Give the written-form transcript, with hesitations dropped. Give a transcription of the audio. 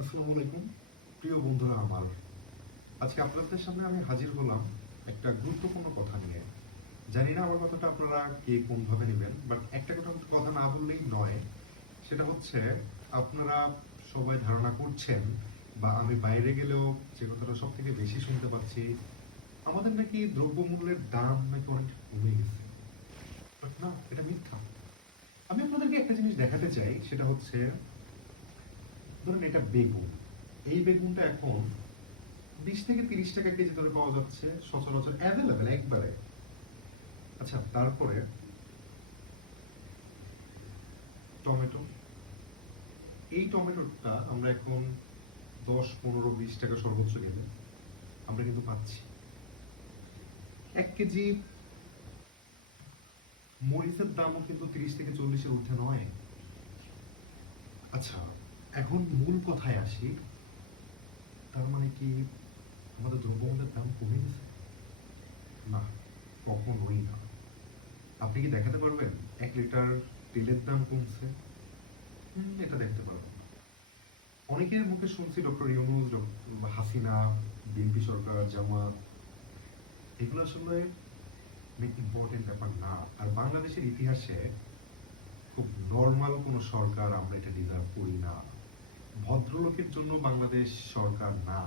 আসসালামু আলাইকুম প্রিয় বন্ধুরা আমার। আজকে আপনাদের সামনে আমি হাজির হলাম একটা গুরুত্বপূর্ণ কথা নিয়ে। জানি না আমার কথাটা আপনারা কে কোনভাবে নেবেন, বাট একটা কথা না বললেই নয়। সেটা হচ্ছে, আপনারা সবাই ধারণা করছেন বা আমি বাইরে গেলেও যে কথাটা সব থেকে বেশি শুনতে পাচ্ছি, আমাদের নাকি দ্রব্যমূল্যের দাম নাকি অনেক কমে গেছে। বাট না, এটা মিথ্যা। আমি আপনাদেরকে একটা জিনিস দেখাতে চাই, সেটা হচ্ছে, ধরুন এটা বেগুন। এই বেগুনটা এখন 20 থেকে 30 টাকা কেজি দরে পাওয়া যাচ্ছে, সচরাচর অ্যাভেলেবেল একবারে। আচ্ছা, তারপরে টমেটো। এই টমেটোটা আমরা এখন 10, 15, 20 টাকা সর্বোচ্চ গেলে আমরা কিন্তু পাচ্ছি। 1 কেজি মরিচের দামও কিন্তু 30 থেকে 40-এর ঊর্ধ্বে নয়। আচ্ছা, এখন মূল কথায় আসি। তার মানে কি আমাদের দ্রব্যমূল্যের দাম কমে গেছে? না, কখনোই না। আপনি কি দেখাতে পারবেন 1 লিটার তেলের দাম কমছে? এটা দেখতে পারবেন না। অনেকের মুখে শুনছি ডক্টর ইউনূস, হাসিনা, বিএনপি সরকার, জামাত, এগুলো আসলে ইম্পর্টেন্ট ব্যাপার না। আর বাংলাদেশের ইতিহাসে খুব নর্মাল কোনো সরকার আমরা এটা ডিজার্ভ করি না। ভদ্রলোকের জন্য বাংলাদেশ সরকার না।